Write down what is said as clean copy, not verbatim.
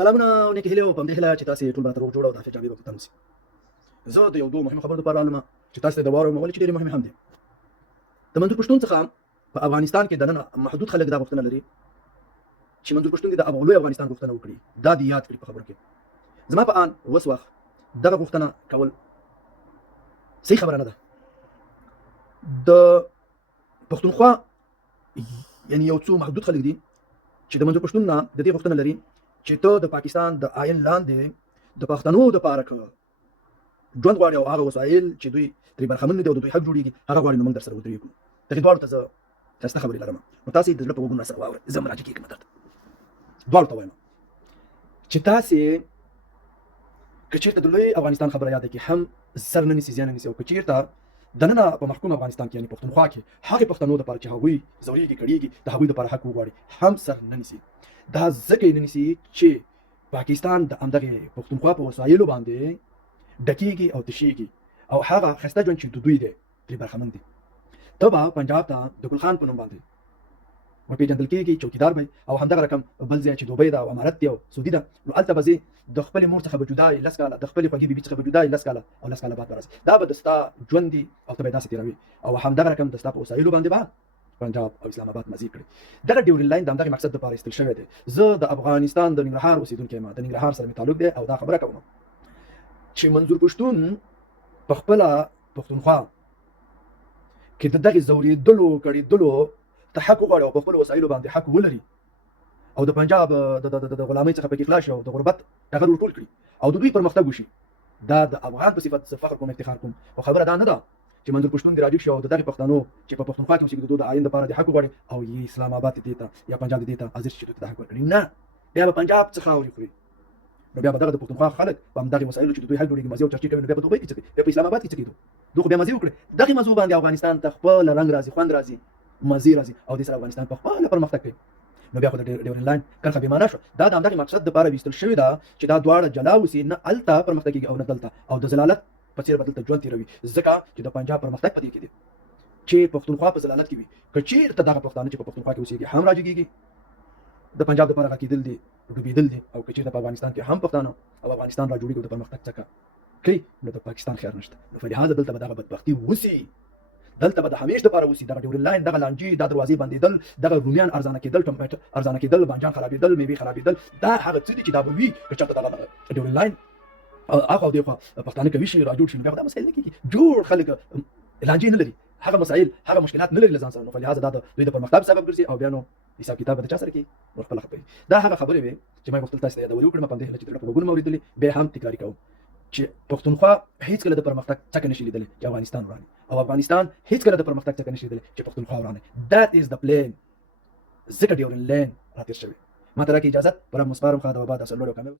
سلامونه او نیکې هیلې او په همدې هیله چې تاسې ټول به راته روغ جوړ او د عافیت جامې به په تن وسي. زه د یو دوه مهمو خبرو دپاره رالمه چې تاسې ته د واورم ولې چې ډېرې مهمې هم دي. د منظور پښتون څخه په افغانستان کې دننه محدود خلک دا غوښتنه لري چې منظور پښتون دې د لوی افغانستان غوښتنه وکړي. دا دې یاد کړي په خبرو کې. زما په آن اوس وخت دغه غوښتنه کول صحیح خبره نه ده. د پښتونخوا یعنې یو څو محدود خلک دي چې د منظور پښتون نه د دې غوښتنه لري چې ته د پاکستان د آئین لاندې د پښتنو دپاره که ژوند غواړي او هغه وسایل چې دوی ترې برخمن نه دي او د دوی حق جوړېږي هغه غواړي نو موږ درسره ودرېږو. دغې دواړو ته زه ښایسته خبرې لرم نو تاسې د زړه په غوږونو راسره واورئ. زه مراجعه کېږم درته دواړو ته وایم چې تاسې که چېرته د لوی افغانستان خبره یاده کې هم سر نه نیسي زیان نه نیسي او که چېرته دننه په محکوم افغانستان کې یعنې پښتونخوا کې هغې پښتنو دپاره چې هغوی ځورېږي کړېږي د هغوی دپاره حق وغواړي هم سر نه نیسي. دا ځکه یې نه نیسي چې پاکستان د همدغې پښتونخوا په وسایلو باندې ډکېږي او تشېږي او هغه ښایسته ژوند چې د دوی دی ترې برخمن دي. ته به پنجاب ته د ګل خان په نوم باندې ورپېژندل کېږي چوکیدار به او همدغه رقم بل ځای چې دوبۍ ده او امارت دی او سعودي ده نو هلته به ځې د خپلې مور څخه به جدا یې 10 کاله د خپلې خوږې بیبي څخه به جدا یې 10 کاله او 10 کاله بعد به راسې. دا به د ستا ژوند دي او ته به یې داسې تېروي او همدغه رقم د ستا په وسایلو باندې به پنجاب او اسلام آباد مزید کړي. دغه ډیورن لاین د همدغې مقصد دپاره ایستل شوی دی. زه د افغانستان د ننګرهار اوسېدونکی یم. د ننګرهار سره مې تعلق دی او دا خبره کوم چې منظور پښتون په خپله پښتونخوا کې د دغې ځورېدلو کړېدلو ته حق وغواړي او په خپلو وسایلو باندې حق ولري او د پنجاب د غلامۍ څخه پکې خلاص شي او د غربت ټغر ورټول کړي او د دوی پرمختګ وشي. دا د افغان په صفت زه فخر کوم افتخار کوم او خبره دا نه ده چې منظور پښتون دې راجګ شي او د دغې پښتنو چې په پښتونخوا کې اوسېږي د دوی د آئین دپاره دې حق وغواړي او یې اسلام آباد دې ته یا پنجاب دې ته حاضر شي چې دوی ته حق ورکړي. نه بیا به پنجاب څخه اوري خوري نو بیا به دغه د پښتونخوا خلک په همدغې وسایلو چې د دوی حق جوړېږي مزې او چرچې کوي نو بیا په دوبۍ کې څه کوي بیا په اسلام آباد کې څه کېدو دوی خو بیا مزې وکړي. دغې مزو باندې افغانستان ته خپل رنګ راځي خوند راځي مزې راځي او دې سره افغانستان په خپله پرمختګ کوي. نو بیا خو د ډیورن لاین کرښه بې معنا شوه. دا د همدغې مقصد دپاره ویستل شوې ده چې دا دواړه جلا اوسي نه هلته پرمختګ کېږي او نه دلته او د ضلالت په څېر به دلته ژوند تېروي ځکه چې د پنجاب پرمختګ په دې کې دی چې پښتونخوا په ضلالت کې وي. که چېرته دغه پښتانه چې په پښتونخوا کې اوسېږي هم راجګېږي د پنجاب دپاره غږېدل دي ډوبېدل دي او که چېرته په افغانستان کې هم پښتانه او افغانستان را جوړېږي او د پرمختګ څخه کوي نو د پاکستان خیال نشته. نو فلهذا دلته به دغه بدبختي وسي دلته به د همیش دپاره وسي. دغه ډیورن لاین دغه لانجې دا دروازې بندېدل دغه رومیان ارزانه کېدل ټماټر ارزانه کېدل بانجان خرابېدل میوې خرابېدل دا هغه څه دي چې دا به وي که چېرته دغه ډیورن لاین اخوا او دېخوا پښتانه کوي شي را جوړ شي نو بیا خو دا مسایل نه کېږي. جوړ خلک لانجې نه لري هغه مسایل هغه مشکلات نه لري له ځان سره نو فلهذا دا د دوی د پرمختګ سبب ګرځي او بیا نو حساب کتاب به د چا سره کوي نو خپله خبرې. دا هغه خبرې وې چې ما غوښتل تاسو ته یادولې وکړم په همدې هیله چې د زړه په غوږونو مو اورېدلې بیا هم تکراري کوم چې پښتونخوا هېڅکله د پرمختګ څکه نشي لیدلی چې افغانستان وراني او افغانستان هېڅکله د پرمختګ څکه نشي لیدلی چې پښتونخوا وراني. that is the plan. ځکه ډیورن لاین راتېر شوی. ما ته راکړئ اجازت پر مسپارم خوا د وبا د سرلوړ او کامیاب